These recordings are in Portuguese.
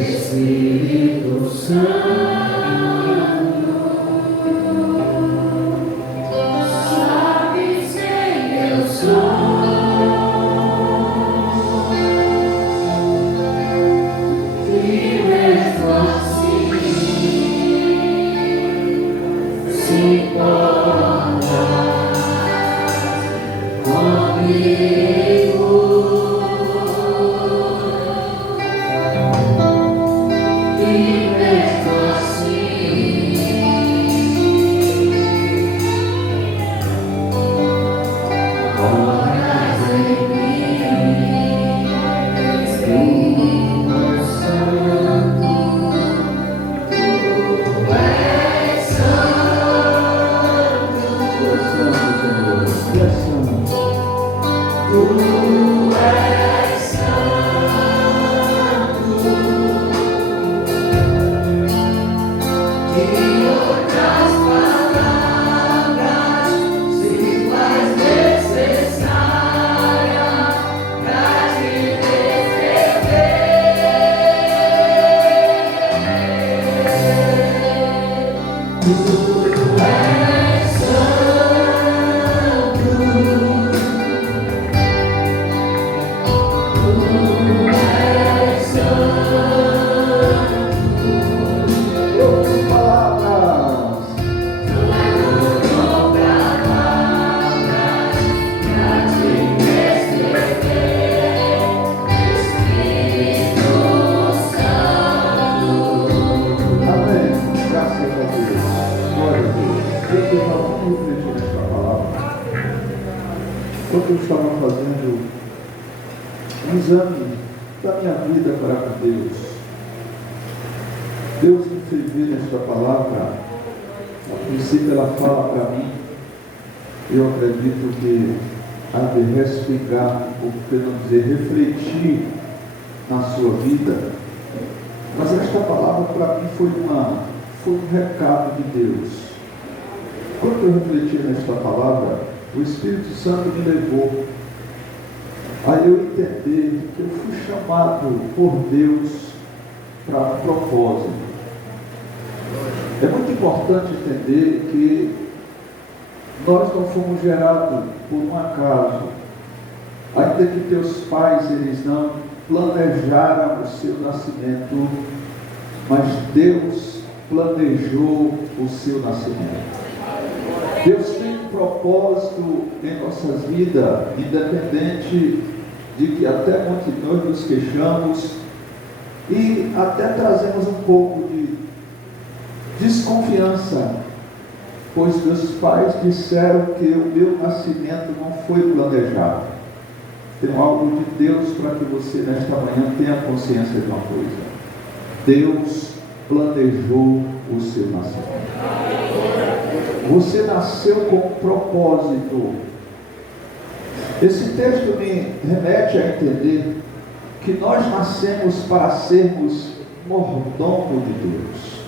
Espírito Santo, sabes quem eu sou. E mesmo assim se importa comigo. Enquanto eu estava fazendo um exame da minha vida para com Deus, Deus me fez ver nesta palavra. A princípio ela fala para mim, eu acredito que há de respingar, ou por que não dizer, refletir na sua vida. Mas esta palavra para mim foi um recado de Deus. Quando eu refleti nesta palavra, o Espírito Santo me levou a eu entender que eu fui chamado por Deus para um propósito. É muito importante entender que nós não fomos gerados por um acaso. Ainda que teus pais eles não planejaram o seu nascimento, mas Deus planejou o seu nascimento. Deus tem um propósito em nossas vidas, independente de que até muito nós nos queixamos e até trazemos um pouco de desconfiança, pois meus pais disseram que o meu nascimento não foi planejado. Tem algo de Deus para que você nesta manhã tenha consciência de uma coisa: Deus planejou o seu nascimento. Você nasceu com um propósito. Esse texto me remete a entender que nós nascemos para sermos mordomo de Deus.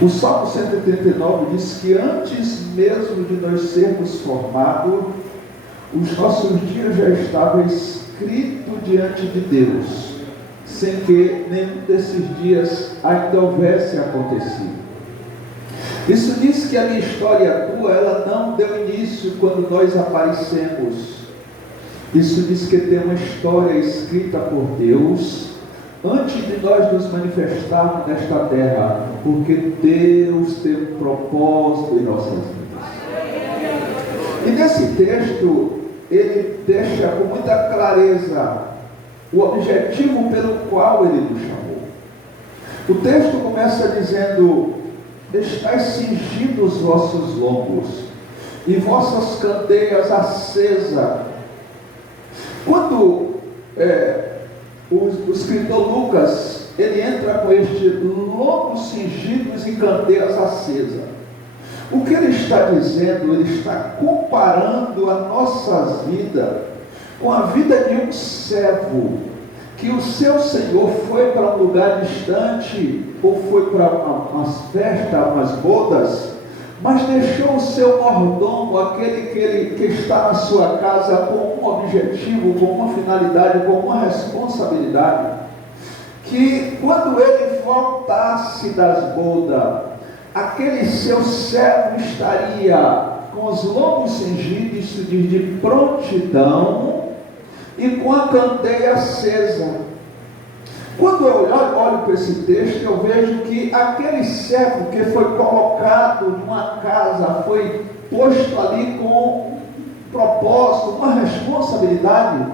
O Salmo 139 diz que antes mesmo de nós sermos formados, os nossos dias já estavam escritos diante de Deus, sem que nenhum desses dias ainda houvesse acontecido. Isso diz que a minha história tua, ela não deu início quando nós aparecemos. Isso diz que tem uma história escrita por Deus antes de nós nos manifestarmos nesta terra, porque Deus tem um propósito em nossas vidas. E nesse texto, ele deixa com muita clareza o objetivo pelo qual ele nos chamou. O texto começa dizendo: estais cingidos os vossos lombos e vossas candeias acesas. Quando o escritor Lucas, ele entra com este lombos cingidos e candeias acesas, o que ele está dizendo? Ele está comparando a nossa vida com a vida de um servo, que o seu senhor foi para um lugar distante, ou foi para umas festas, umas bodas, mas deixou o seu mordomo, aquele que está na sua casa, com um objetivo, com uma finalidade, com uma responsabilidade, que quando ele voltasse das bodas, aquele seu servo estaria com os lombos cingidos, isso diz, de prontidão, e com a candeia acesa. Quando eu olho para esse texto, eu vejo que aquele servo que foi colocado numa casa, foi posto ali com um propósito, uma responsabilidade,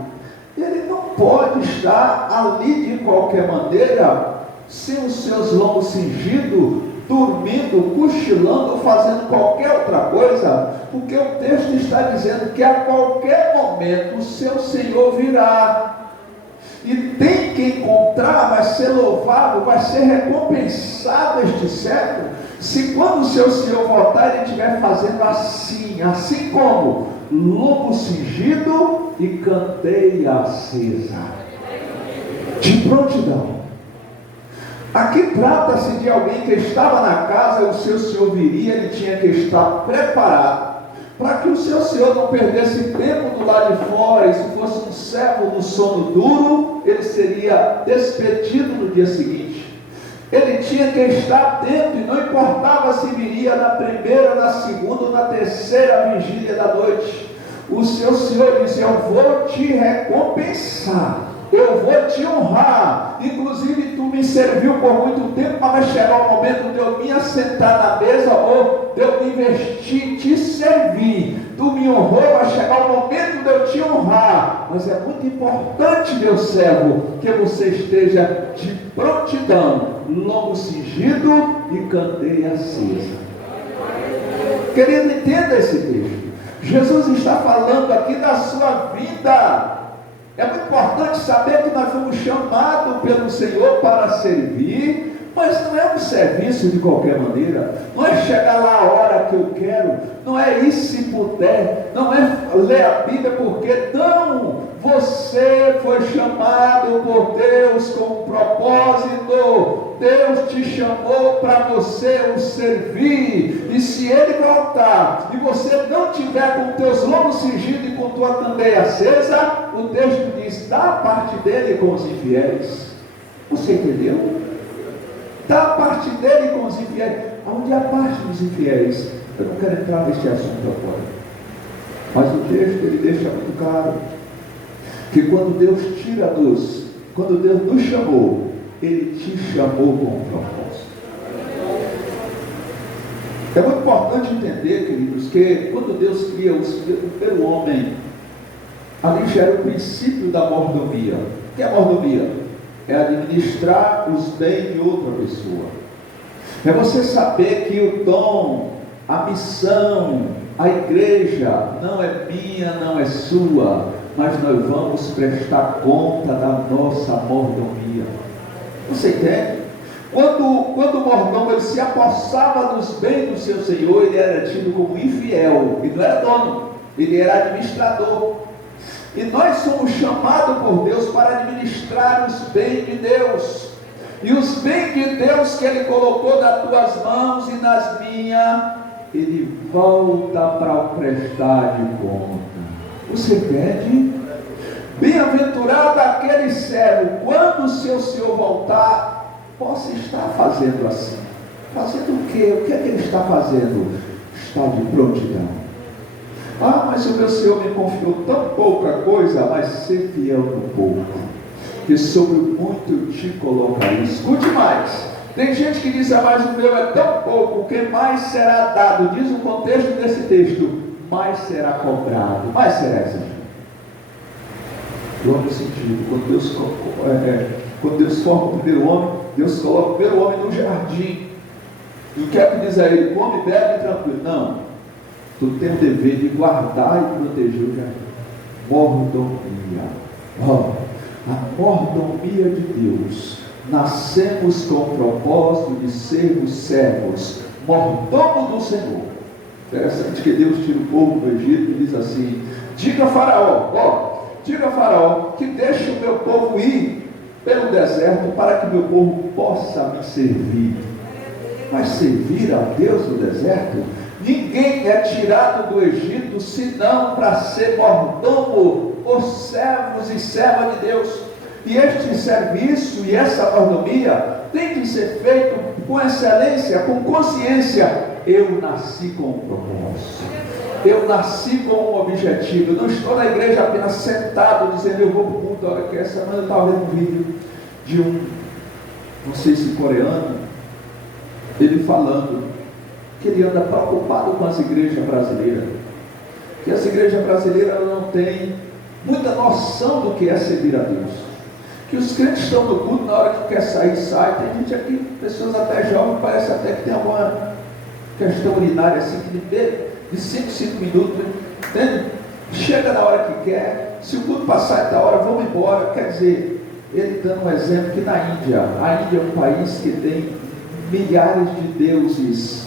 ele não pode estar ali de qualquer maneira, sem os seus lombos cingidos, dormindo, cochilando, ou fazendo qualquer outra coisa, porque o texto está dizendo que a qualquer momento o seu Senhor virá. E tem que encontrar, vai ser louvado, vai ser recompensado este servo, se quando o seu Senhor voltar, ele estiver fazendo assim como lombo cingido e candeia acesa, de prontidão. Aqui trata-se de alguém que estava na casa, o seu Senhor viria, ele tinha que estar preparado, para que o seu Senhor não perdesse tempo do lado de fora, e se fosse um servo no sono duro, ele seria despedido no dia seguinte. Ele tinha que estar atento, e não importava se viria na primeira, na segunda ou na terceira vigília da noite. O seu Senhor disse: eu vou te recompensar, eu vou te honrar, inclusive tu me serviu por muito tempo, mas vai chegar o momento de eu me assentar na mesa, ou de eu me investir, te servir, tu me honrou, vai chegar o momento de eu te honrar, mas é muito importante, meu servo, que você esteja de prontidão, lombo cingido e candeia acesa. Querido, entenda esse texto. Jesus está falando aqui da sua vida. É muito importante saber que nós fomos chamados pelo Senhor para servir, mas não é um serviço de qualquer maneira, não é chegar lá a hora que eu quero, não é ir se puder, não é ler a Bíblia porque não, você foi chamado por Deus com um propósito, Deus te chamou para você o servir, e se Ele voltar, e você não tiver com teus lombos cingidos e com tua candeia acesa, o texto diz, dá a parte dele com os infiéis. Você entendeu? Dá a parte dele com os infiéis. Onde é a parte dos infiéis? Eu não quero entrar neste assunto agora, mas o texto ele deixa muito claro, que quando Deus nos chamou, Ele te chamou com um propósito. É muito importante entender, queridos, que quando Deus cria o primeiro homem, ali já era o princípio da mordomia. O que é mordomia? É administrar os bens de outra pessoa. É você saber que o dom, a missão, a igreja não é minha, não é sua, mas nós vamos prestar conta da nossa mordomia. Você entende? Quando o mordomo ele se apossava dos bens do seu senhor, ele era tido como infiel, ele não era dono, ele era administrador. E nós somos chamados por Deus para administrar os bens de Deus. E os bens de Deus que Ele colocou nas tuas mãos e nas minhas, Ele volta para prestar de conta. Você pede? Bem-aventurado aquele servo, quando o seu Senhor voltar, possa estar fazendo assim. Fazendo o quê? O que é que ele está fazendo? Está de prontidão. Ah, mas o meu Senhor me confiou tão pouca coisa, mas ser fiel no pouco, que sobre o muito eu te colocarei. Escute mais. Tem gente que diz, mas o meu é tão pouco, que mais será dado. Diz o contexto desse texto, mais será cobrado, mais será exigido. Outro sentido, quando Deus forma o primeiro homem, Deus coloca o primeiro homem no jardim. E o que é que diz a ele? Come, bebe, tranquilo. Não. Tu tem o dever de guardar e proteger o jardim. Mordomia. A mordomia de Deus. Nascemos com o propósito de sermos servos, mordomo do Senhor. Interessante que Deus tira o povo do Egito e diz assim: diga a Faraó que deixe o meu povo ir pelo deserto para que meu povo possa me servir. Mas servir a Deus no deserto? Ninguém é tirado do Egito senão para ser mordomo, os servos e servas de Deus. E este serviço e essa mordomia tem que ser feito com excelência, com consciência. Eu nasci com um propósito. Eu nasci com um objetivo. Eu não estou na igreja apenas sentado dizendo eu vou para o culto. Olha que essa semana eu estava vendo um vídeo de não sei se coreano, ele falando que ele anda preocupado com as igrejas brasileiras. Que as igrejas brasileiras não têm muita noção do que é servir a Deus. Que os crentes estão no culto, na hora que quer sair, sai. Tem gente aqui, pessoas até jovens, parece até que tem alguma questão urinária assim, de 5 minutos, entende? Chega na hora que quer, se o culto passar da hora, vamos embora. Quer dizer, ele dando um exemplo que na Índia, a Índia é um país que tem milhares de deuses,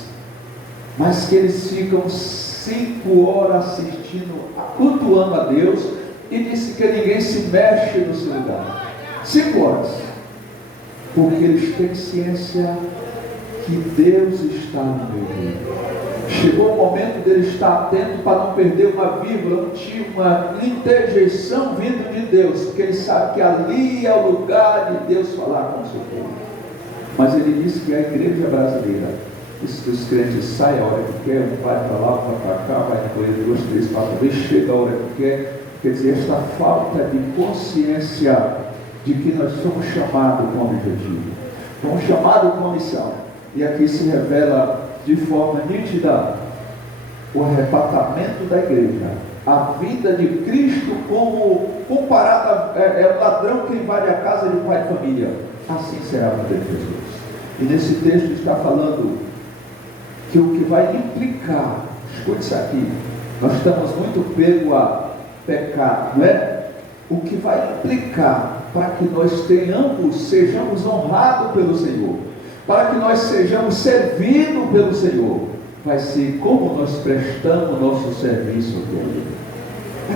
mas que eles ficam 5 horas assistindo, cultuando a Deus, e disse que ninguém se mexe no seu lugar. 5 horas, porque eles têm ciência que Deus está no meio dele. Chegou o momento dele estar atento para não perder uma vírgula, uma interjeição vindo de Deus, porque ele sabe que ali é o lugar de Deus falar com o seu povo. Mas ele disse que a igreja brasileira, diz que os crentes saem a hora que quer, vai para lá, vai para cá, vai no banheiro 2, 3, 4 vezes, chega a hora que quer. Quer dizer, esta falta de consciência de que nós somos chamados com objetivo, somos chamados com missão. E aqui se revela de forma nítida o arrebatamento da igreja, a vida de Cristo como comparada é o ladrão que invade a casa de pai de família. Assim será a vida de Jesus. E nesse texto está falando que o que vai implicar, escute isso aqui, nós estamos muito pegos a pecado, não é? O que vai implicar para que nós sejamos honrados pelo Senhor, para que nós sejamos servidos pelo Senhor, vai ser como nós prestamos nosso serviço a Ele.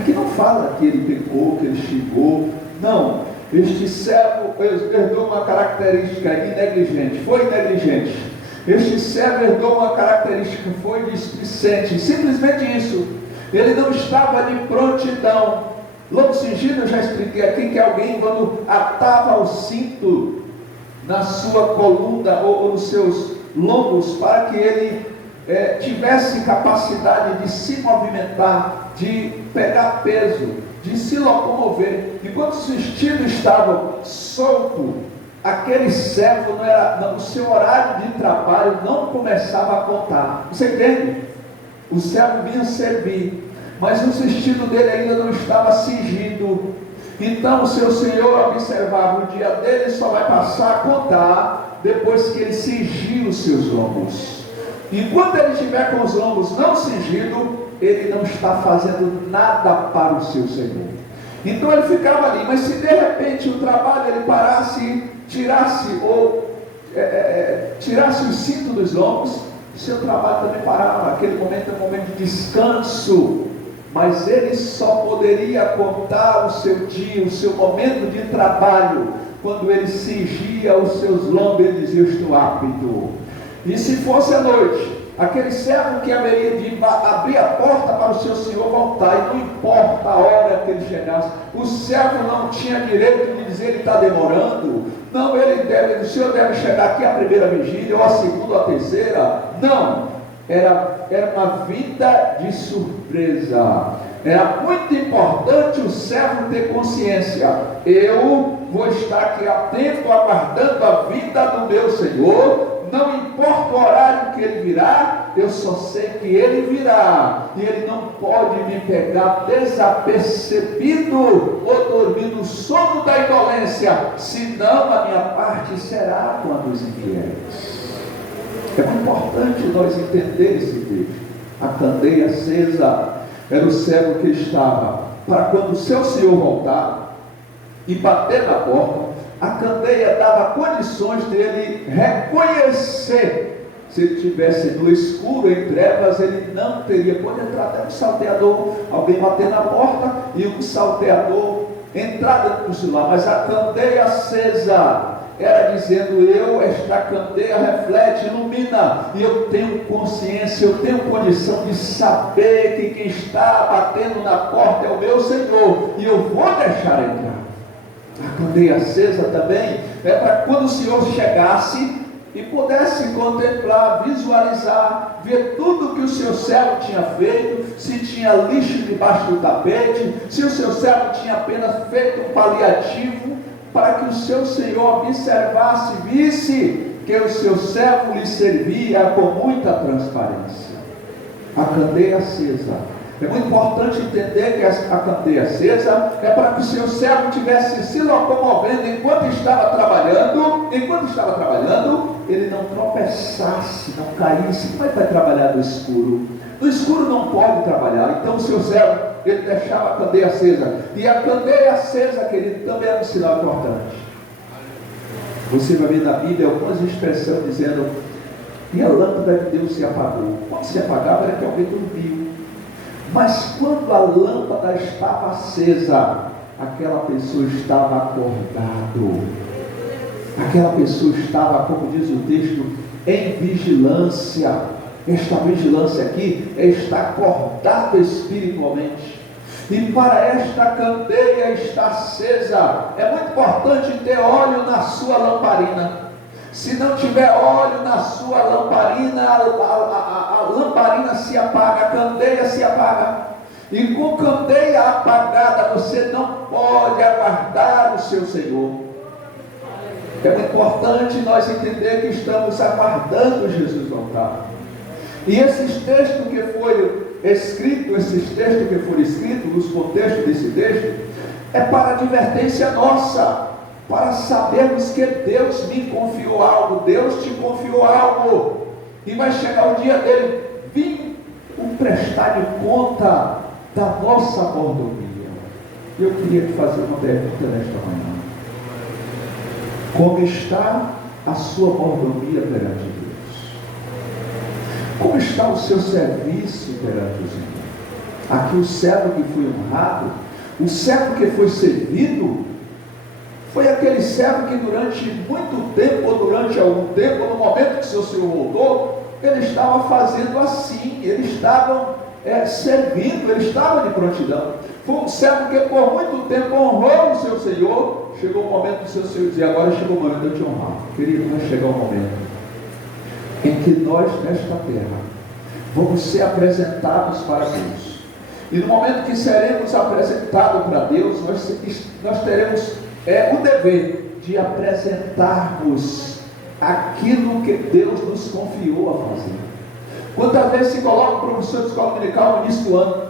Aqui não fala que ele pecou, que ele xingou, não. Este servo herdou uma característica negligente, foi negligente. Este servo herdou uma característica, foi displicente, simplesmente isso. Ele não estava de prontidão. Lobo cingido, eu já expliquei aqui que alguém, quando atava o cinto na sua coluna ou nos seus lombos, para que ele tivesse capacidade de se movimentar, de pegar peso, de se locomover. Enquanto os vestidos estavam soltos, aquele servo o seu horário de trabalho não começava a contar. Você entende? O servo vinha servir, mas o vestido dele ainda não estava cingido. Então o seu senhor observava, o dia dele só vai passar a contar depois que ele cingir os seus lombos. Enquanto ele estiver com os lombos não cingidos, ele não está fazendo nada para o seu senhor. Então ele ficava ali, mas se de repente o trabalho ele parasse, tirasse o cinto dos lombos, o seu trabalho também parava. Aquele momento é um momento de descanso. Mas ele só poderia contar o seu dia, o seu momento de trabalho, quando ele cingia os seus lombos e dizia: eu estou apto. E se fosse à noite, aquele servo que haveria de abrir a porta para o seu senhor voltar, e não importa a hora que ele chegasse, o servo não tinha direito de dizer: ele está demorando. Não, o senhor deve chegar aqui a primeira vigília, ou a segunda, ou a terceira. Não. Era uma vida de surpresa. Era muito importante o servo ter consciência: eu vou estar aqui atento, aguardando a vinda do meu Senhor. Não importa o horário que ele virá, eu só sei que ele virá, e ele não pode me pegar desapercebido ou dormir no sono da indolência, senão a minha parte será com os infiéis. É muito importante nós entender esse texto. A candeia acesa era o servo que estava para quando o seu senhor voltar e bater na porta, a candeia dava condições dele reconhecer. Se ele estivesse no escuro, em trevas, ele não teria. Pode entrar até um salteador, alguém bater na porta e um salteador entrar dentro do celular, mas a candeia acesa era dizendo: esta candeia reflete, ilumina, e eu tenho consciência, eu tenho condição de saber que quem está batendo na porta é o meu Senhor, e eu vou deixar entrar. A candeia acesa também é para quando o Senhor chegasse e pudesse contemplar, visualizar, ver tudo que o seu servo tinha feito, se tinha lixo debaixo do tapete, se o seu servo tinha apenas feito um paliativo, para que o seu Senhor observasse, visse que o seu servo lhe servia com muita transparência. A candeia acesa. É muito importante entender que a candeia acesa é para que o seu servo estivesse se locomovendo enquanto estava trabalhando, ele não tropeçasse, não caísse. Como é que vai trabalhar no escuro? No escuro não pode trabalhar. Então o seu servo, ele deixava a candeia acesa. E a candeia acesa, querido, também é um sinal importante. Você vai ver na Bíblia algumas expressões dizendo: e a lâmpada de Deus se apagou. Quando se apagava era que alguém dormiu. Mas quando a lâmpada estava acesa, aquela pessoa estava acordado. Aquela pessoa estava, como diz o texto, em vigilância. Esta vigilância aqui é estar acordado espiritualmente. E para esta candeia estar acesa, é muito importante ter óleo na sua lamparina. Se não tiver óleo na sua lamparina, a lamparina se apaga, a candeia se apaga. E com candeia apagada, você não pode aguardar o seu Senhor. É muito importante nós entender que estamos aguardando Jesus voltar. E esses textos que foram escritos, nos contextos desse texto, é para advertência nossa, para sabermos que Deus me confiou algo, Deus te confiou algo, e vai chegar o dia dele vir prestar de conta da nossa mordomia. Eu queria te fazer uma pergunta nesta manhã: como está a sua mordomia perante Deus? Como está o seu serviço perante o Senhor? Aqui o servo que foi honrado, o servo que foi servido, foi aquele servo que durante muito tempo, ou durante algum tempo, no momento que seu Senhor voltou, ele estava fazendo assim, ele estava servindo, ele estava de prontidão. Foi um servo que por muito tempo honrou o seu Senhor. Chegou o momento do seu Senhor dizer: agora chegou o momento de eu te honrar. Querido, vai chegar o momento em que nós, nesta terra, vamos ser apresentados para Deus. E no momento que seremos apresentados para Deus, nós teremos o dever de apresentarmos aquilo que Deus nos confiou a fazer. Quantas vezes se coloca o professor de escola dominical no início do ano,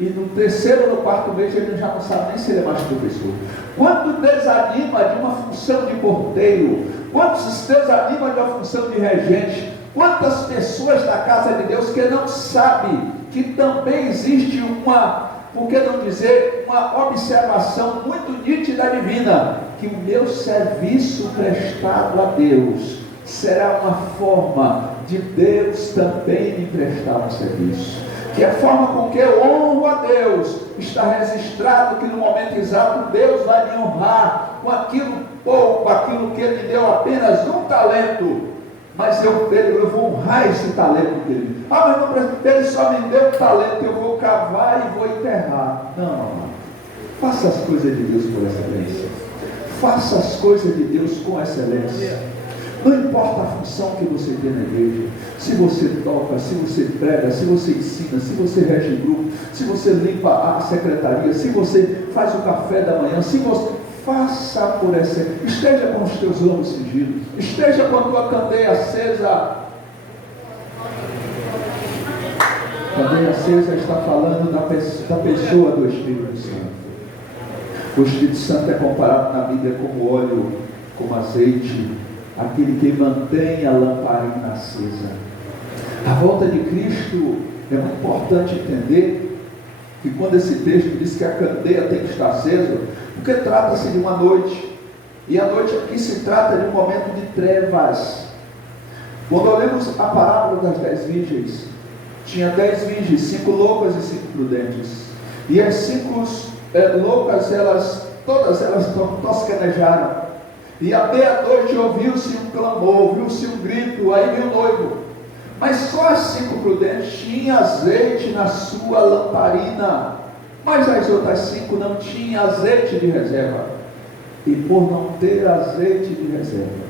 e no terceiro ou no quarto mês ele já não sabe nem se ele é mais professor. Quanto desanima de uma função de porteiro, quantos desanima de uma função de regente, quantas pessoas da casa de Deus que não sabem que também existe por que não dizer, uma observação muito nítida divina, que o meu serviço prestado a Deus será uma forma de Deus também me prestar um serviço. Que a forma com que eu honro a Deus, está registrado que no momento exato Deus vai me honrar com aquilo pouco, aquilo que Ele me deu apenas um talento, mas eu vou honrar esse talento dele. Mas não, ele só me deu um talento, eu vou cavar e vou enterrar. Não. Faça as coisas de Deus por excelência. Faça as coisas de Deus com excelência. Não importa a função que você tem na igreja, se você toca, se você prega, se você ensina, se você rege grupo, se você limpa a secretaria, se você faz o café da manhã, se você faça por essa, esteja com os teus lombos cingidos, esteja com a tua candeia acesa. Candeia acesa está falando da pessoa do Espírito Santo. O Espírito Santo é comparado na Bíblia como óleo, como azeite, aquele que mantém a lamparina acesa. A volta de Cristo é muito importante entender que quando esse texto diz que a candeia tem que estar acesa, porque trata-se de uma noite, e a noite aqui se trata de um momento de trevas. Quando olhamos a parábola das 10 virgens, tinha 10 virgens, 5 loucas e 5 prudentes, e as 5 loucas, elas todas elas tosquenejaram. E à meia-noite ouviu-se um clamor, ouviu-se um grito, aí veio o noivo. Mas só as 5 prudentes tinham azeite na sua lamparina, mas as outras 5 não tinham azeite de reserva. E por não ter azeite de reserva,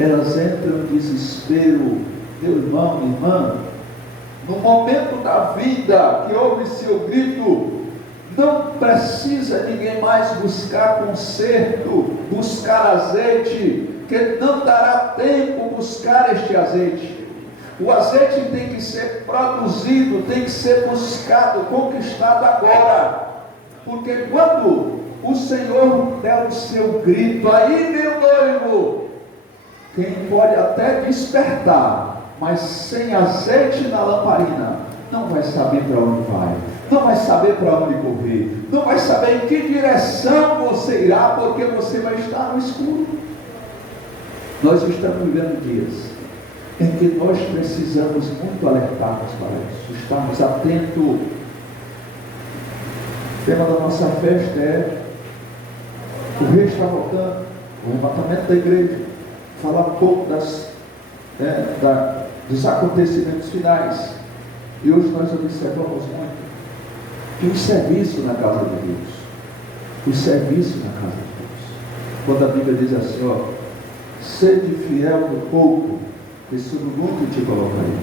elas entram em desespero. Meu irmão, minha irmã, no momento da vida que ouve-se o grito, não precisa ninguém mais buscar conserto, buscar azeite, que não dará tempo buscar este azeite. O azeite tem que ser produzido, tem que ser buscado, conquistado agora. Porque quando o Senhor der o seu grito, aí meu noivo, quem pode até despertar, mas sem azeite na lamparina, não vai saber para onde vai, não vai saber para onde correr, não vai saber em que direção você irá, porque você vai estar no escuro. Nós estamos vivendo dias em que nós precisamos muito alertarmos para isso, estarmos atentos. O tema da nossa festa é: o rei está voltando, o arrebatamento da igreja. Falar um pouco dos acontecimentos finais. E hoje nós observamos muito que o serviço na casa de Deus, o serviço na casa de Deus, quando a Bíblia diz assim, ó, sede fiel no pouco, e sobre muito te colocarei.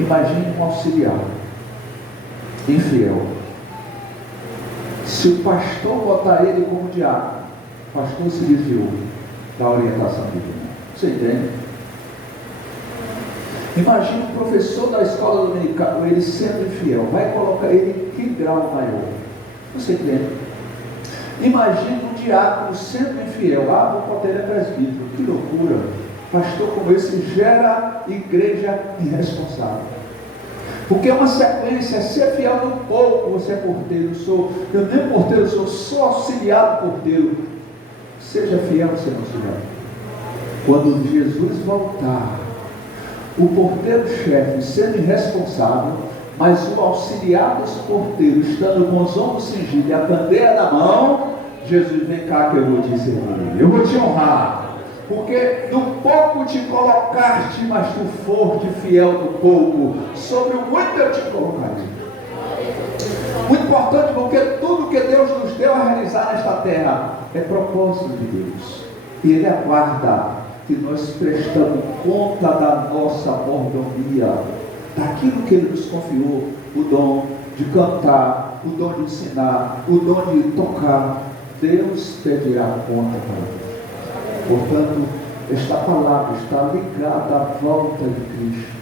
Imagine um auxiliar infiel. Se o pastor botar ele como diácono, o pastor se desviou da orientação divina. Você entende? Imagine um professor da escola dominical, ele sendo infiel, vai colocar ele em que grau maior? Você entende? Imagine um diácono sendo infiel, vou botar ele presbítero. Que loucura! Pastor como esse gera igreja irresponsável. Porque é uma sequência: ser fiel no pouco, você é porteiro, eu nem porteiro sou, sou auxiliar do porteiro. Seja fiel sendo auxiliar. Quando Jesus voltar, o porteiro-chefe sendo irresponsável, mas o auxiliar dos porteiros estando com os ombros cingidos e a candeia na mão, Jesus, vem cá que eu vou te servir, eu vou te honrar. Porque no pouco te colocaste, mas tu foste fiel no pouco, sobre o muito eu te colocarei. Muito importante, porque tudo que Deus nos deu a realizar nesta terra é propósito de Deus, e Ele aguarda que nós prestamos conta da nossa mordomia, daquilo que Ele nos confiou, o dom de cantar, o dom de ensinar, o dom de tocar. Deus pedirá conta para nós. Portanto, esta palavra está ligada à volta de Cristo.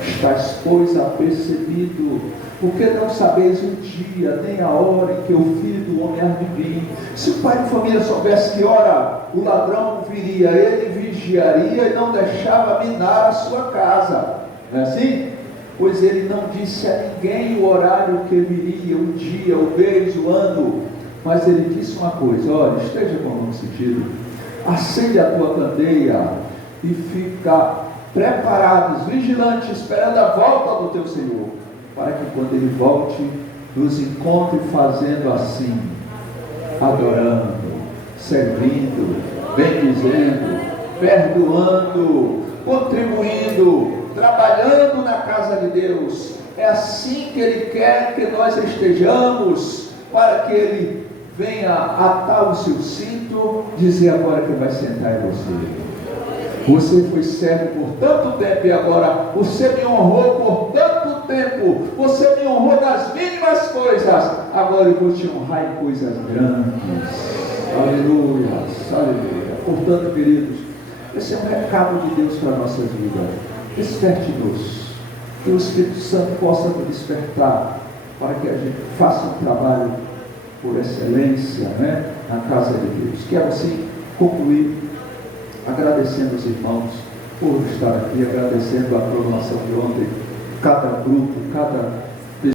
Estais, pois, apercebido, porque não sabeis o dia, nem a hora em que o Filho do Homem há de vir. Se o pai de família soubesse que hora o ladrão viria, ele vigiaria e não deixava minar a sua casa. Não é assim? Pois ele não disse a ninguém o horário que viria, o dia, o mês, o ano. Mas ele disse uma coisa: olha, esteja com o bom sentido, acende a tua candeia e fica preparados, vigilantes, esperando a volta do teu Senhor, para que quando Ele volte, nos encontre fazendo assim, adorando, servindo, bendizendo, perdoando, contribuindo, trabalhando na casa de Deus. É assim que Ele quer que nós estejamos, para que Ele venha atar o seu cinto, dizer agora que vai sentar em você. Você foi servo por tanto tempo e agora você me honrou por tanto tempo. Você me honrou nas mínimas coisas. Agora eu vou te honrar em coisas grandes. Aleluia, aleluia. Portanto, queridos, esse é um recado de Deus para a nossa vida. Desperte-nos. Que o Espírito Santo possa nos despertar para que a gente faça um trabalho por excelência, né, na casa de Deus. Quero assim concluir agradecendo os irmãos por estar aqui, agradecendo a programação de ontem, cada grupo, cada